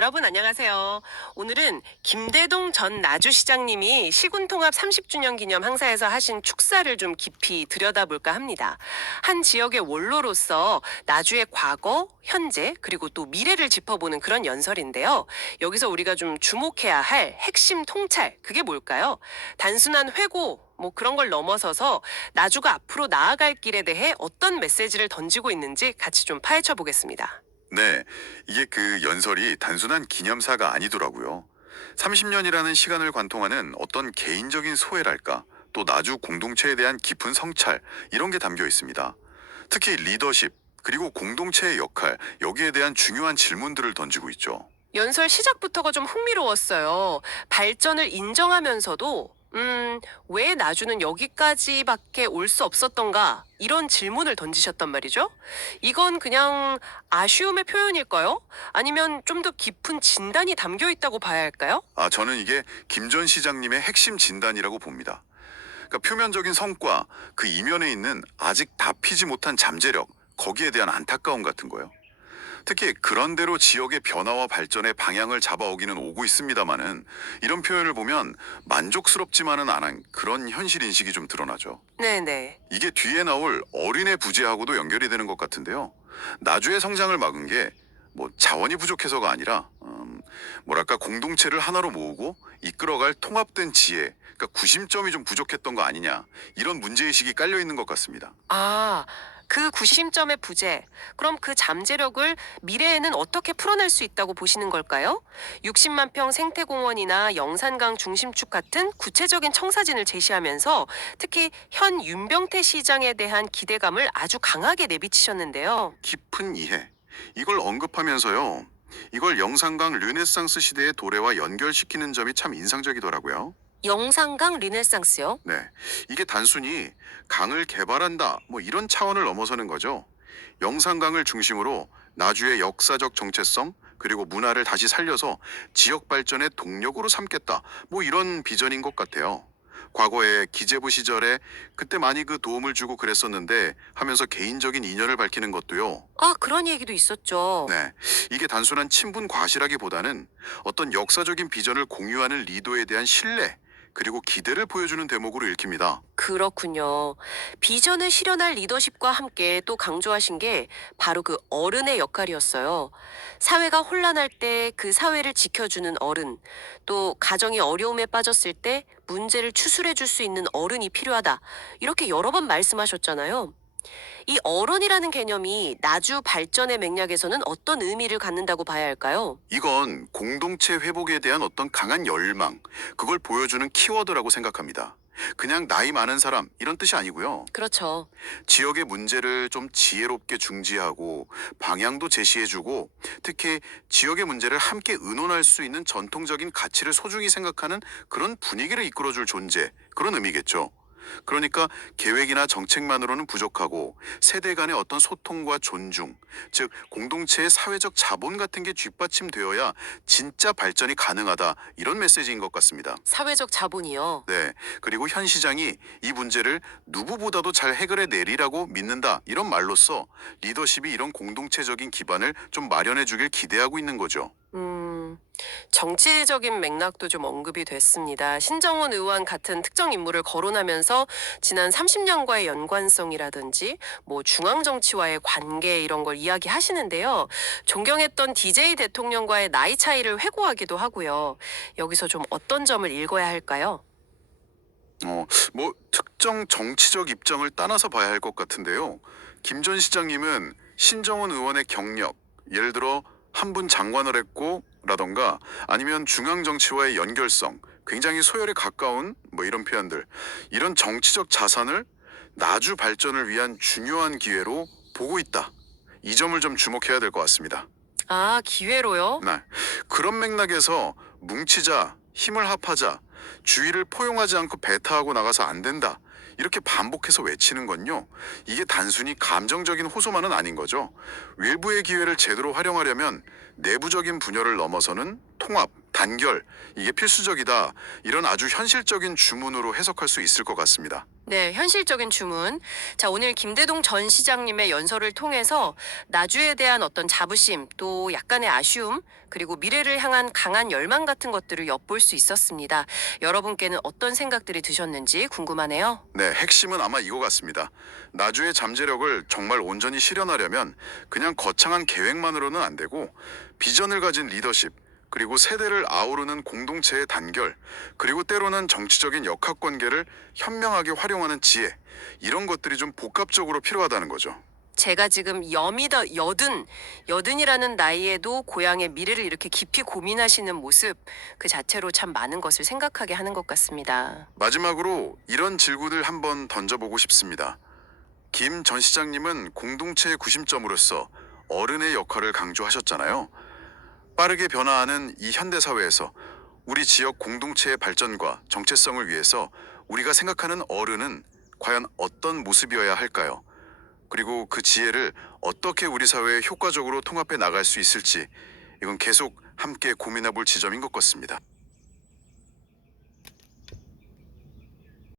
여러분 안녕하세요. 오늘은 김대동 전 나주시장님이 시군통합 30주년 기념 행사에서 하신 축사를 좀 깊이 들여다볼까 합니다. 한 지역의 원로로서 나주의 과거, 현재, 그리고 또 미래를 짚어보는 그런 연설인데요. 여기서 우리가 좀 주목해야 할 핵심 통찰, 그게 뭘까요? 단순한 회고, 뭐 그런 걸 넘어서서 나주가 앞으로 나아갈 길에 대해 어떤 메시지를 던지고 있는지 같이 좀 파헤쳐 보겠습니다. 네, 이게 그 연설이 단순한 기념사가 아니더라고요. 30년이라는 시간을 관통하는 어떤 개인적인 소회랄까, 또 나주 공동체에 대한 깊은 성찰, 이런 게 담겨 있습니다. 특히 리더십, 그리고 공동체의 역할, 여기에 대한 중요한 질문들을 던지고 있죠. 연설 시작부터가 좀 흥미로웠어요. 발전을 인정하면서도, 왜 나주는 여기까지밖에 올 수 없었던가? 이런 질문을 던지셨단 말이죠. 이건 그냥 아쉬움의 표현일까요? 아니면 좀 더 깊은 진단이 담겨 있다고 봐야 할까요? 저는 이게 김 전 시장님의 핵심 진단이라고 봅니다. 그러니까 표면적인 성과, 그 이면에 있는 아직 다 피지 못한 잠재력, 거기에 대한 안타까움 같은 거요. 특히 그런대로 지역의 변화와 발전의 방향을 잡아오기는 오고 있습니다마는 이런 표현을 보면 만족스럽지만은 않은 그런 현실 인식이 좀 드러나죠. 네네. 이게 뒤에 나올 어린애 부재하고도 연결이 되는 것 같은데요. 나주의 성장을 막은 게 뭐 자원이 부족해서가 아니라 뭐랄까 공동체를 하나로 모으고 이끌어갈 통합된 지혜, 그러니까 구심점이 좀 부족했던 거 아니냐, 이런 문제의식이 깔려 있는 것 같습니다. 아, 그 구심점의 부재. 그럼 그 잠재력을 미래에는 어떻게 풀어낼 수 있다고 보시는 걸까요? 60만 평 생태공원이나 영산강 중심축 같은 구체적인 청사진을 제시하면서 특히 현 윤병태 시장에 대한 기대감을 아주 강하게 내비치셨는데요. 깊은 이해, 이걸 언급하면서요, 이걸 영산강 르네상스 시대의 도래와 연결시키는 점이 참 인상적이더라고요. 영산강 르네상스요? 네, 이게 단순히 강을 개발한다 뭐 이런 차원을 넘어서는 거죠. 영산강을 중심으로 나주의 역사적 정체성, 그리고 문화를 다시 살려서 지역 발전의 동력으로 삼겠다, 뭐 이런 비전인 것 같아요. 과거에 기재부 시절에 그때 많이 그 도움을 주고 그랬었는데 하면서 개인적인 인연을 밝히는 것도요. 아, 그런 얘기도 있었죠. 네, 이게 단순한 친분 과시라기보다는 어떤 역사적인 비전을 공유하는 리더에 대한 신뢰, 그리고 기대를 보여주는 대목으로 읽힙니다. 그렇군요. 비전을 실현할 리더십과 함께 또 강조하신 게 바로 그 어른의 역할이었어요. 사회가 혼란할 때 그 사회를 지켜주는 어른, 또 가정이 어려움에 빠졌을 때 문제를 추스래 줄 수 있는 어른이 필요하다. 이렇게 여러 번 말씀하셨잖아요. 이 어른이라는 개념이 나주 발전의 맥락에서는 어떤 의미를 갖는다고 봐야 할까요? 이건 공동체 회복에 대한 어떤 강한 열망, 그걸 보여주는 키워드라고 생각합니다. 그냥 나이 많은 사람, 이런 뜻이 아니고요. 그렇죠. 지역의 문제를 좀 지혜롭게 중지하고 방향도 제시해주고, 특히 지역의 문제를 함께 의논할 수 있는 전통적인 가치를 소중히 생각하는 그런 분위기를 이끌어줄 존재, 그런 의미겠죠. 그러니까 계획이나 정책만으로는 부족하고 세대 간의 어떤 소통과 존중, 즉 공동체의 사회적 자본 같은 게 뒷받침되어야 진짜 발전이 가능하다, 이런 메시지인 것 같습니다. 사회적 자본이요. 네, 그리고 현 시장이 이 문제를 누구보다도 잘 해결해 내리라고 믿는다, 이런 말로써 리더십이 이런 공동체적인 기반을 좀 마련해 주길 기대하고 있는 거죠. 음, 정치적인 맥락도 좀 언급이 됐습니다. 신정훈 의원 같은 특정 인물을 거론하면서 지난 30년과의 연관성이라든지 뭐 중앙 정치와의 관계 이런 걸 이야기하시는데요. 존경했던 DJ 대통령과의 나이 차이를 회고하기도 하고요. 여기서 좀 어떤 점을 읽어야 할까요? 뭐 특정 정치적 입장을 따라서 봐야 할 것 같은데요. 김 전 시장님은 신정원 의원의 경력, 예를 들어 한 분 장관을 했고 라던가, 아니면 중앙 정치와의 연결성, 굉장히 소열에 가까운 뭐 이런 표현들, 이런 정치적 자산을 나주 발전을 위한 중요한 기회로 보고 있다. 이 점을 좀 주목해야 될 것 같습니다. 아, 기회로요? 네. 그런 맥락에서 뭉치자, 힘을 합하자, 주의를 포용하지 않고 배타하고 나가서 안 된다, 이렇게 반복해서 외치는 건요, 이게 단순히 감정적인 호소만은 아닌 거죠. 외부의 기회를 제대로 활용하려면 내부적인 분열을 넘어서는 통합, 단결, 이게 필수적이다. 이런 아주 현실적인 주문으로 해석할 수 있을 것 같습니다. 네, 현실적인 주문. 자, 오늘 김대동 전 시장님의 연설을 통해서 나주에 대한 어떤 자부심, 또 약간의 아쉬움, 그리고 미래를 향한 강한 열망 같은 것들을 엿볼 수 있었습니다. 여러분께는 어떤 생각들이 드셨는지 궁금하네요. 네, 핵심은 아마 이거 같습니다. 나주의 잠재력을 정말 온전히 실현하려면 그냥 거창한 계획만으로는 안 되고 비전을 가진 리더십, 그리고 세대를 아우르는 공동체의 단결, 그리고 때로는 정치적인 역학관계를 현명하게 활용하는 지혜, 이런 것들이 좀 복합적으로 필요하다는 거죠. 제가 지금 여든이라는 나이에도 고향의 미래를 이렇게 깊이 고민하시는 모습, 그 자체로 참 많은 것을 생각하게 하는 것 같습니다. 마지막으로 이런 질문을 한번 던져보고 싶습니다. 김 전 시장님은 공동체의 구심점으로서 어른의 역할을 강조하셨잖아요. 빠르게 변화하는 이 현대 사회에서 우리 지역 공동체의 발전과 정체성을 위해서 우리가 생각하는 어른은 과연 어떤 모습이어야 할까요? 그리고 그 지혜를 어떻게 우리 사회에 효과적으로 통합해 나갈 수 있을지 이건 계속 함께 고민해 볼 지점인 것 같습니다.